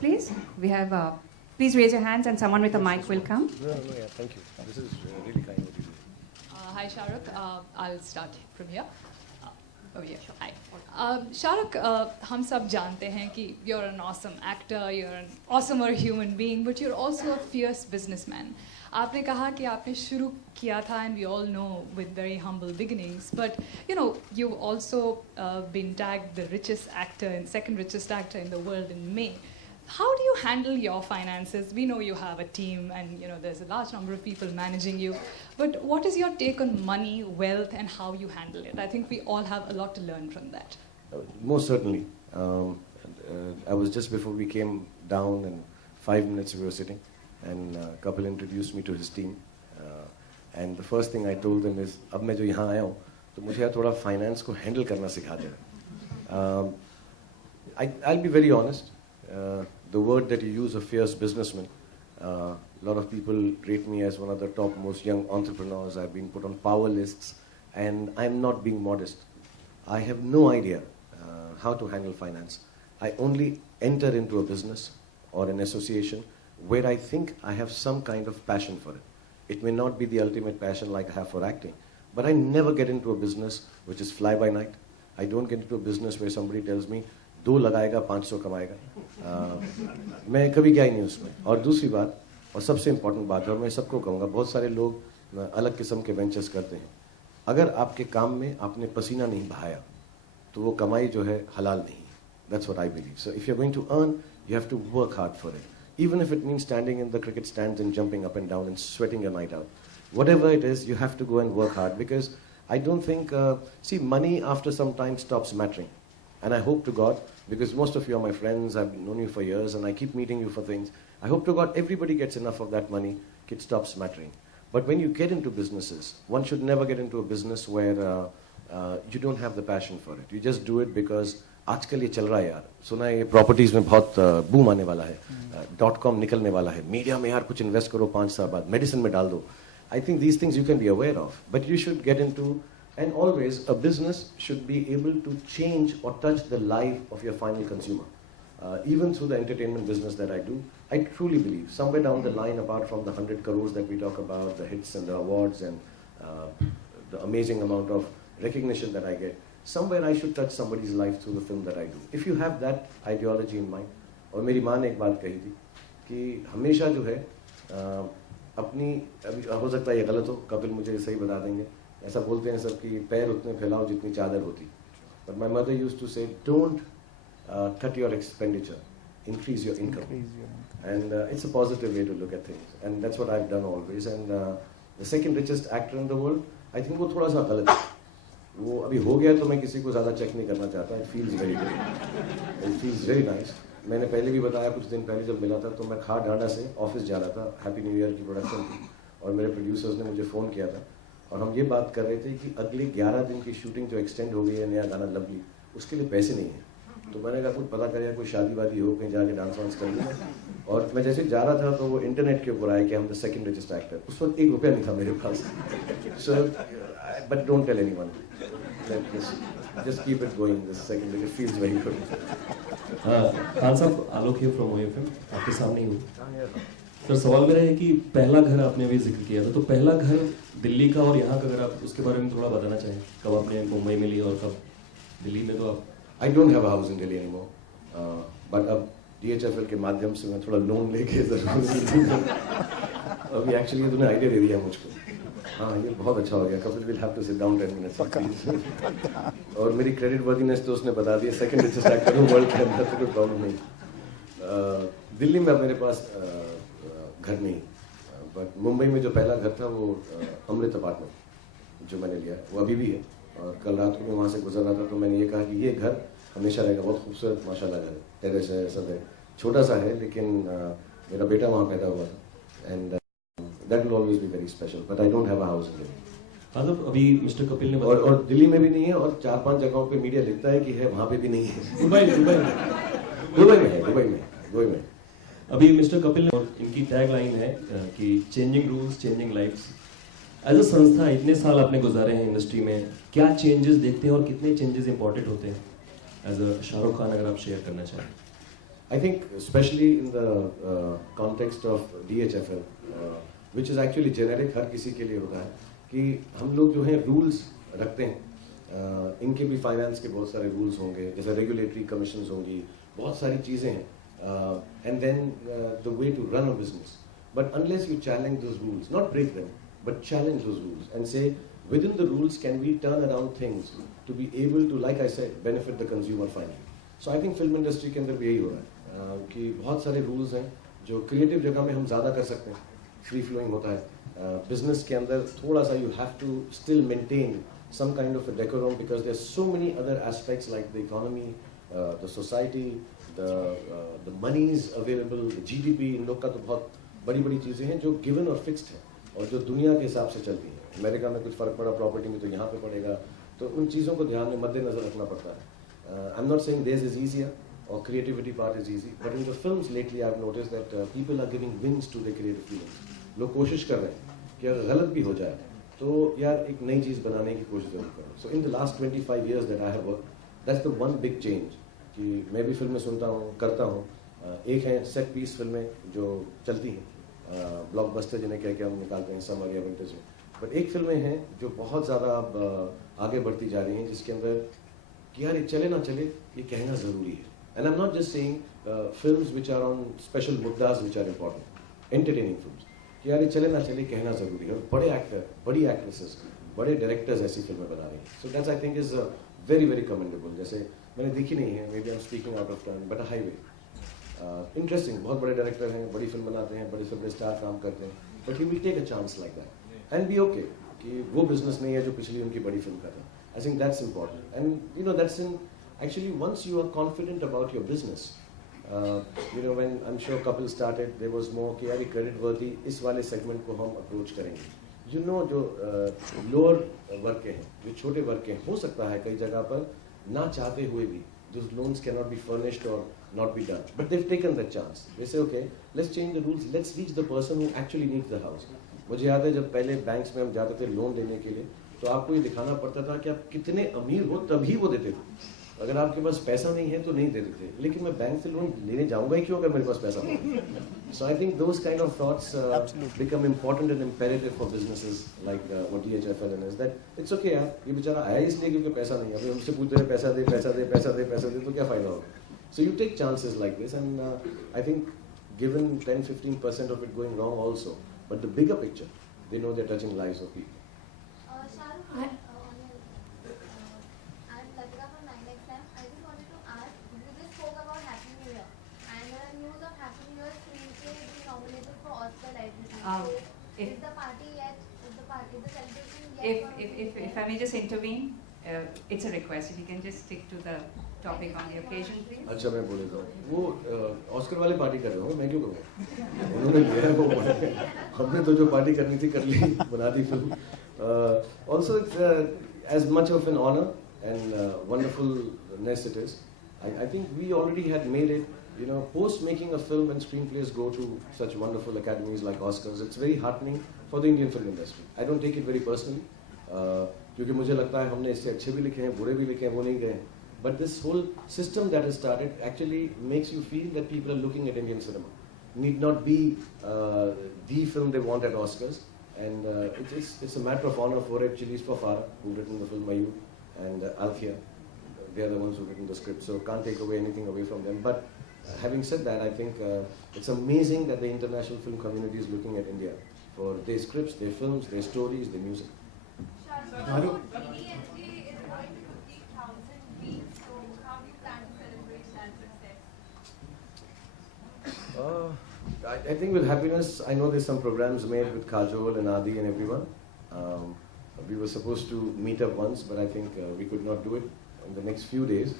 please. We have, please raise your hands and someone with a mic will come. No, yeah, thank you. This is really kind what you do. Hi, Shahrukh. I'll start from here. Oh yeah, hi. Shahrukh, हम सब जानते हैं कि you're an awesome actor, you're an awesomer human being, but you're also a fierce businessman. आपने कहा कि आपने शुरू किया था, and we all know with very humble beginnings, but you know you've also been tagged the richest actor and second richest actor in the world in May. How do you handle your finances? We know you have a team and you know there's a large number of people managing you, but what is your take on money, wealth, and how you handle it? I think we all have a lot to learn from that. Most certainly. I was just before we came down, and 5 minutes we were sitting, and Kapil introduced me to his team. And the first thing I told them is, अब मैं जो यहाँ आया हूँ, तो मुझे यार थोड़ा finance को handle करना सिखा दे. I'll be very honest. The word that you use, a fierce businessman, a lot of people rate me as one of the top most young entrepreneurs. I've been put on power lists, and I'm not being modest. I have no idea how to handle finance. I only enter into a business or an association where I think I have some kind of passion for it. It may not be the ultimate passion like I have for acting, but I never get into a business which is fly by night. I don't get into a business where somebody tells me, 2 लगाएगा 500 कमाएगा. मैं कभी गया ही नहीं उसमें. और दूसरी बात, और सबसे इम्पोर्टेंट बात है, और मैं सबको कहूँगा, बहुत सारे लोग अलग किस्म के वेंचर्स करते हैं. अगर आपके काम में आपने पसीना नहीं बहाया, तो वो कमाई जो है हलाल नहीं. That's what I believe. So if you're going to earn, you have to work hard for it. Even if it means standing in the cricket stands and jumping up and down and sweating your night out. Whatever it is, you have to go and work hard, because I don't think, see, money after some time stops mattering. And I hope to God, because most of you are my friends, I've known you for years, and I keep meeting you for things. I hope to God everybody gets enough of that money, it stops mattering. But when you get into businesses, one should never get into a business where you don't have the passion for it. You just do it because आजकल ये चल रहा है यार. सुना है ये properties में बहुत बूम आने वाला है. .com निकलने वाला है. मीडिया में यार कुछ इन्वेस्ट करो 5 साल बाद. मेडिसिन में डाल दो. I think these things you can be aware of, but you should get into, and always a business should be able to change or touch the life of your final consumer. Even through the entertainment business that I do, I truly believe somewhere down the line, apart from the 100 crores that we talk about, the hits and the awards and the amazing amount of recognition that I get, somewhere I should touch somebody's life through the film that I do. If you have that ideology in mind, और मेरी माँ ने एक बात कही थी कि हमेशा जो है अपनी, अभी हो सकता है ये गलत हो, कपिल मुझे सही बता देंगे, ऐसा बोलते हैं सब कि पैर उतने फैलाओ जितनी चादर होती. But my mother used to say, don't cut your expenditure, increase your income. And it's a positive way to look at things. And that's what I've done always. And the second richest actor in the world, I think वो थोड़ा सा गलत है. वो अभी हो गया तो मैं किसी को ज़्यादा चेक नहीं करना चाहता. It feels very good. It feels very nice. मैंने पहले भी बताया, कुछ दिन पहले जब मिला था तो मैं खार ढांडा से ऑफिस जा रहा था, हैप्पी न्यू ईयर की प्रोडक्शन थी, और मेरे प्रोड्यूसर्स ने मुझे फ़ोन किया था और हम ये बात कर रहे थे कि अगले 11 दिन की शूटिंग जो एक्सटेंड हो गई है, नया गाना लवली, उसके लिए पैसे नहीं हैं. तो मैंने कहा कुछ पता करिए, कोई शादी वादी हो, कहीं जाके डांस वांस कर लिया. और मैं जैसे जा रहा था तो वो इंटरनेट के ऊपर आया कि हम द सेकंड रिचेस्ट एक्टर. उस वक्त 1 रुपया नहीं था मेरे पास. So but don't tell anyone. Just keep it going. The second, it feels very good. Khan साहब, आलोक हियर फ्रॉम OFM, आपके सामने ही हूँ. सर, सवाल मेरा है कि पहला घर आपने अभी जिक्र किया था, तो पहला घर दिल्ली का और यहाँ का, अगर आप उसके बारे में थोड़ा बताना चाहें, कब आपने मुंबई में ली और कब दिल्ली में? तो आप I don't have a house in Delhi anymore, but अब DHFL के माध्यम से मैं थोड़ा लोन लेके ज़रूर अभी एक्चुअली ये तूने आइडिया दे दिया मुझको. हाँ, ये बहुत अच्छा हो गया. Kapil will have to sit down 10 minutes. और मेरी क्रेडिट वर्दीनेस तो उसने बता दिया, सेकंड रिचेस्ट एक्टर हूँ वर्ल्ड के अंदर, तो कोई प्रॉब्लम नहीं. दिल्ली में अब मेरे पास घर नहीं, बट मुंबई में जो पहला घर था वो अमृत अपार्टमेंट जो मैंने लिया वो अभी भी है. और कल रात को मैं वहाँ से गुजर रहा था तो मैंने ये कहा कि ये घर हमेशा रहेगा. बहुत खूबसूरत माशाल्लाह घर है, टेरेस है, सब है, छोटा सा है, लेकिन मेरा बेटा वहाँ पैदा हुआ था. And that will always be very special, but I don't have a house in Delhi. मतलब अभी मिस्टर कपिल ने और दिल्ली में भी नहीं है, और 4-5 जगहों पे मीडिया लिखता है कि है, वहाँ पे भी नहीं है. दुबई में. अभी मिस्टर कपिल ने, और इनकी टैग लाइन है कि changing rules changing lifes. As a संस्था इतने साल आपने गुजारे हैं इंडस्ट्री में, क्या चेंजेस देखते हैं और कितने चेंजेस इंपॉर्टेंट होते हैं एज अ शाहरुख खान, अगर आप शेयर करना चाहें? I think especially in the context of DHFL, which is actually generic, हर किसी के लिए होता है कि हम लोग जो हैं rules रखते हैं, इनके भी फाइनेंस के बहुत सारे रूल्स होंगे, जैसे रेगुलेटरी कमीशंस होंगी, बहुत सारी चीज़ें हैं, and then the way to run a business. But unless you challenge those rules, not break them, but challenge those rules and say, within the rules, can we turn around things to be able to, like I said, benefit the consumer finally. So I think film industry के अंदर भी यही हो रहा है कि बहुत सारे rules हैं जो creative जगह में हम ज़्यादा कर सकते हैं, free flowing होता है. Business के अंदर थोड़ा सा you have to still maintain some kind of a decorum because there's so many other aspects like the economy, the society, the monies available, the GDP. इन लोग का तो बहुत बड़ी बड़ी चीज़ें हैं जो गिवन और फिक्स्ड हैं और जो दुनिया के हिसाब से चलती हैं. अमेरिका में कुछ फ़र्क पड़ा प्रॉपर्टी में तो यहाँ पे पड़ेगा, तो उन चीज़ों को ध्यान में मद्देनजर रखना पड़ता है. आई am not saying this is easier or creativity part is easy, but in the films lately I've noticed that people are giving wings to their creative feelings. लोग कोशिश कर रहे हैं कि अगर गलत भी हो जाए तो यार एक नई चीज़ बनाने की कोशिश जरूर करो. So in the last 25 years that I have worked, that's the one big change कि मैं भी फिल्में सुनता हूँ, करता हूँ. एक है सेट पीस फिल्में जो चलती हैं, ब्लॉकबस्टर जिन्हें कह के हम निकालते हैं समर या विंटर्स में, बट एक फिल्में हैं जो बहुत ज़्यादा अब आगे बढ़ती जा रही हैं जिसके अंदर कि यार ये चले ना चले ये कहना ज़रूरी है. And I am not just saying films which are on special मुद्दास which are important, entertaining films, कि यार ये चले ना चले कहना ज़रूरी है. और बड़े एक्टर, बड़ी एक्ट्रेसेस, बड़े डायरेक्टर्स ऐसी फिल्में बना रहे हैं. So that's I think is very very commendable. जैसे मैंने देखी नहीं है, maybe I am speaking out of turn, but highly interesting, बहुत बड़े डायरेक्टर हैं, बड़ी फिल्म बनाते हैं, बड़े से बड़े स्टार काम करते हैं, but he will take a chance like that and be okay कि वो बिजनेस नहीं है जो पिछली उनकी बड़ी फिल्म कर रहे हैं. I think that's important and you know that's in actually once you are confident about your business, you know when I'm sure couple started there was more कि यार credit worthy इस वाले segment को हम approach करेंगे. You know जो lower वर्ग के हैं, जो छोटे वर्ग के हैं, हो सकता है कई जगह पर ना चाहते हुए भी those loans cannot be furnished or not be done, but they've taken that chance. They say okay, let's change the rules, let's reach the person who actually needs the house. मुझे याद है जब पहले बैंक्स में हम जाते थे loan लेने के लिए तो आपको ये दिखाना पड़ता था कि आप कितने अमीर हो तभी वो देते थे. अगर आपके पास पैसा नहीं है तो नहीं देते थे. लेकिन मैं बैंक से लोन लेने जाऊंगा ही क्यों अगर मेरे पास पैसा नहीं है. So I think those kind of thoughts become important and imperative for businesses like what DHFL is that it's okay यार ये बेचारा आया इसलिए क्योंकि पैसा नहीं है. अभी हमसे पूछते हैं पैसा दे पैसा दे पैसा दे पैसा दे तो क्या फायदा होगा. So you take chances like this and I think given 10-15% of it going wrong also, but the bigger picture they know they're touching lives of people. If Is the party yet? Is the party the celebration yet? if I may just intervene, it's a request. If you can just stick to the topic on the occasion, please. अच्छा मैं बोल देता हूँ. वो Oscar वाले party कर रहे हो, मैं क्यों करूँगा. उन्होंने लिया है वो पार्टी, हमने तो जो पार्टी करनी थी कर ली, बना दी film. Also it's as much of an honor and wonderfulness it is. I think we already had made it. You know, post making a film and screenplays go to such wonderful academies like Oscars, it's very heartening for the Indian film industry. I don't take it very personally, क्योंकि मुझे लगता है हमने इससे अच्छे भी लिखे हैं, बुरे भी लिखे हैं, वो नहीं गए. But this whole system that has started actually makes you feel that people are looking at Indian cinema. Need not be the film they want at Oscars, and it's a matter of honor for Red Chilies for Farah, who've written the film Mayur, and Althea. They are the ones who've written the script, so can't take away anything away from them. But having said that, I think it's amazing that the international film community is looking at India for their scripts, their films, their stories, their music. Hello. DDHG is going to 50,000 views, so how do you plan to celebrate that success? I think with happiness, I know there's some programs made with Kajol and Adi and everyone. We were supposed to meet up once, but I think we could not do it in the next few days.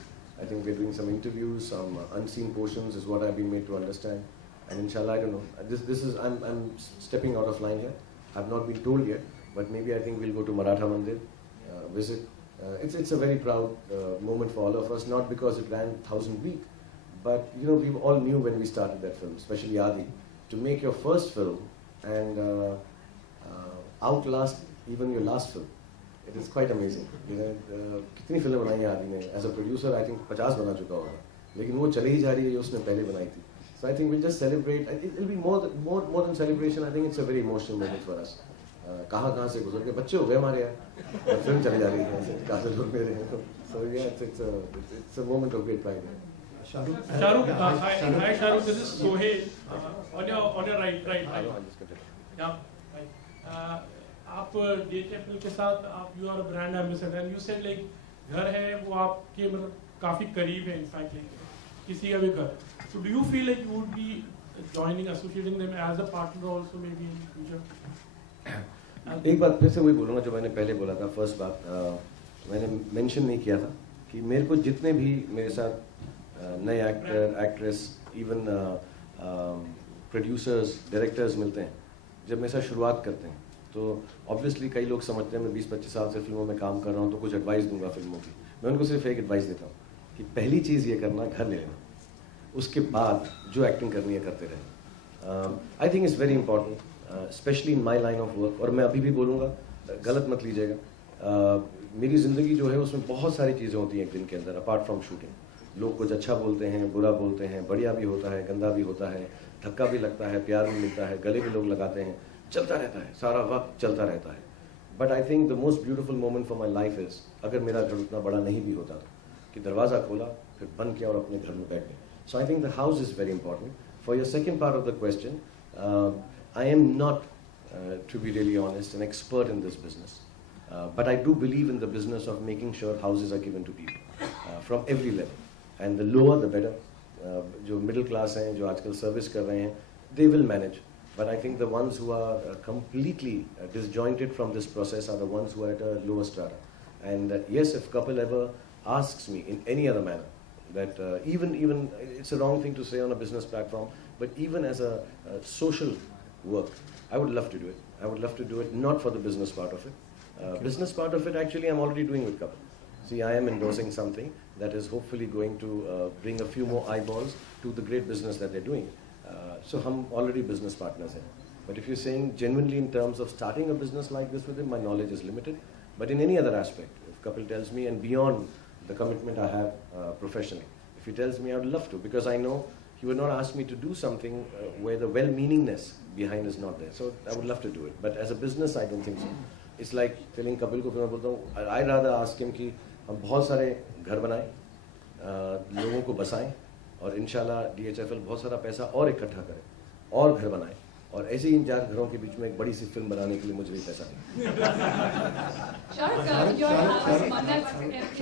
I think we're doing some interviews, some unseen portions is what I've been made to understand. And inshallah, I don't know. This is I'm stepping out of line here. I've not been told yet, but maybe I think we'll go to Maratha Mandir, visit. It's a very proud moment for all of us, not because it ran 1,000 week, but you know we all knew when we started that film, especially Adi, to make your first film and outlast even your last film. It is quite amazing. You know, कितनी film बनाई है आदि ने. As a producer, I think 50 बना चुका होगा. लेकिन वो चली ही जा रही है जो उसने पहले बनाई थी. So I think we'll just celebrate. It'll be more than celebration. I think it's a very emotional moment for us. कहाँ से गुजर के बच्चे हो गए हमारे यहाँ और फिल्म चली जा रही है काफी लोग मेरे हैं. So yeah, it's a moment of great pride. Shahrukh, Hi Shahrukh, this is Sohail. On your right. I'll just continue. Yeah. Right. आप DHFL के साथ आप you are a brand ambassador and you said like घर है वो आपके मतलब काफी करीब है in fact like किसी का भी घर. So do you feel like you would be associating them as a partner also maybe in future? एक बात फिर से वही बोलूँगा जो मैंने पहले बोला था. फर्स्ट बात मैंने मेंशन नहीं किया था कि मेरे को जितने भी मेरे साथ नए actor actress even producers directors मिलते हैं जब मेरे साथ शुरुआत करते हैं तो ऑब्वियसली कई लोग समझते हैं मैं 20-25 साल से फिल्मों में काम कर रहा हूँ तो कुछ एडवाइस दूंगा फिल्मों की. मैं उनको सिर्फ एक एडवाइस देता हूँ कि पहली चीज़ ये करना घर ले लेना, उसके बाद जो एक्टिंग करनी है करते रहें. I think it's very important specially in my line of work. और मैं अभी भी बोलूँगा, गलत मत लीजिएगा, मेरी ज़िंदगी जो है उसमें बहुत सारी चीज़ें होती हैं एक दिन के अंदर अपार्ट फ्रॉम शूटिंग. लोग कुछ अच्छा बोलते हैं, बुरा बोलते हैं, बढ़िया भी होता है, गंदा भी होता है, धक्का भी लगता है, प्यार भी मिलता है, गले भी लोग लगाते हैं, चलता रहता है, सारा वक्त चलता रहता है. But I think the most beautiful moment for my life is अगर मेरा घर उतना बड़ा नहीं भी होता कि दरवाज़ा खोला फिर बंद किया और अपने घर में बैठ गए. So I think the house is very important. For your second part of the question, I am not, to be really honest, an expert in this business. But I do believe in the business of making sure houses are given to people from every level. And the lower, the better. जो middle class हैं, जो आजकल service कर रहे हैं, they will manage. But I think the ones who are completely disjointed from this process are the ones who are at a lower strata. And yes, if couple ever asks me in any other manner, that even it's a wrong thing to say on a business platform, but even as a social work, I would love to do it. I would love to do it, not for the business part of it. Business part of it, actually, I'm already doing with couple. See, I am endorsing something that is hopefully going to bring a few more eyeballs to the great business that they're doing. So, हम already business partners हैं. But if you're saying genuinely in terms of starting a business like this with him, my knowledge is limited. But in any other aspect, if couple tells me, and beyond the commitment I have professionally, if he tells me, I would love to, because I know he would not ask me to do something where the well-meaningness behind is not there. So I would love to do it. But as a business, I don't think so. It's like telling Kapil को मैं बोलता हूँ, I rather ask him कि हम बहुत सारे घर बनाएं, लोगों को बसाएं और इंशाल्लाह DHFL बहुत सारा पैसा और इकट्ठा करें और घर बनाएं और ऐसे ही इन 4 घरों के बीच में एक बड़ी सी फिल्म बनाने के लिए मुझे भी पैसा नहीं. Shahrukh, your house, Manat,